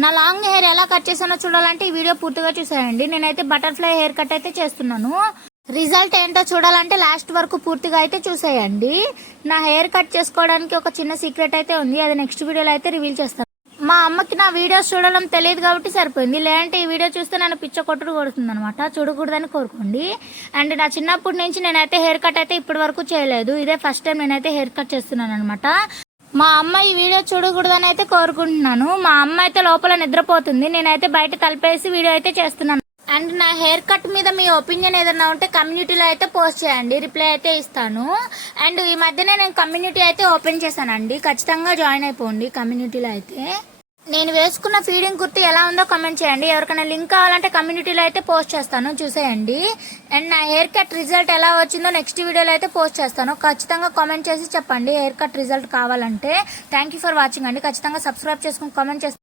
నా long hair ఎలా cut చేసానో చూడాలంటే ఈ వీడియో పూర్తిగా చూసేయండి. నేనైతే బటర్ఫ్లై హెయిర్ కట్ అయితే చేస్తున్నాను. రిజల్ట్ ఏంటో చూడాలంటే లాస్ట్ వరకు పూర్తిగా అయితే చూసేయండి. నా హెయిర్ కట్ చేసుకోవడానికి ఒక చిన్న సీక్రెట్ అయితే ఉంది, అది నెక్స్ట్ వీడియోలో అయితే రివీల్ చేస్తాను. మా అమ్మకి నా వీడియోస్ చూడడం తెలియదు కాబట్టి సరిపోయింది, లేదంటే ఈ వీడియో చూస్తే నన్ను పిచ్చ కొట్టుడు కొడుతుంది అనమాట. చూడకూడదని కోరుకోండి. అండ్ నా చిన్నప్పటి నుంచి నేనైతే హెయిర్ కట్ అయితే ఇప్పటి వరకు చేయలేదు, ఇదే ఫస్ట్ టైం నేనైతే హెయిర్ కట్ చేస్తున్నాను అనమాట. మా అమ్మ ఈ వీడియో చూడకూడదని అయితే కోరుకుంటున్నాను. మా అమ్మ అయితే లోపల నిద్రపోతుంది, నేనైతే బయట తలపేసి వీడియో అయితే చేస్తున్నాను. అండ్ నా హెయిర్ కట్ మీద మీ ఒపీనియన్ ఏదన్నా ఉంటే కమ్యూనిటీలో అయితే పోస్ట్ చేయండి, రిప్లై అయితే ఇస్తాను. అండ్ ఈ మధ్యనే నేను కమ్యూనిటీ అయితే ఓపెన్ చేశానండి, ఖచ్చితంగా జాయిన్ అయిపోండి కమ్యూనిటీలో అయితే. నేను వేసుకున్న ఫీడింగ్ కుర్తి ఎలా ఉందో కామెంట్ చేయండి. ఎవరికైనా లింక్ కావాలంటే కమ్యూనిటీలో అయితే పోస్ట్ చేస్తాను, చూసేయండి. అండ్ నా హెయిర్ కట్ రిజల్ట్ ఎలా వచ్చిందో నెక్స్ట్ వీడియోలో అయితే పోస్ట్ చేస్తాను, ఖచ్చితంగా కామెంట్ చేసి చెప్పండి హెయిర్ కట్ రిజల్ట్ కావాలంటే. థ్యాంక్ ఫర్ వాచింగ్ అండి. ఖచ్చితంగా సబ్స్క్రైబ్ చేసుకుని కామెంట్ చేస్తాను.